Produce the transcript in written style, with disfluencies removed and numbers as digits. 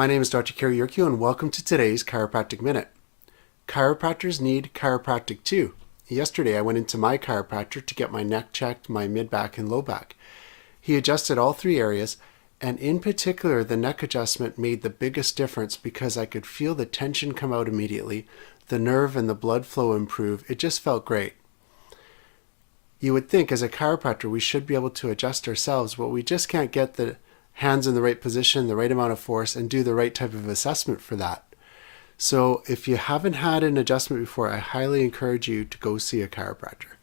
My name is Dr. Kerry Yerkew, and welcome to today's Chiropractic Minute. Chiropractors need chiropractic too. Yesterday I went into my chiropractor to get my neck checked, my mid-back and low back. He adjusted all three areas, and in particular the neck adjustment made the biggest difference because I could feel the tension come out immediately, the nerve and the blood flow improve. It just felt great. You would think as a chiropractor we should be able to adjust ourselves, but we just can't get the hands in the right position, the right amount of force, and do the right type of assessment for that. So if you haven't had an adjustment before, I highly encourage you to go see a chiropractor.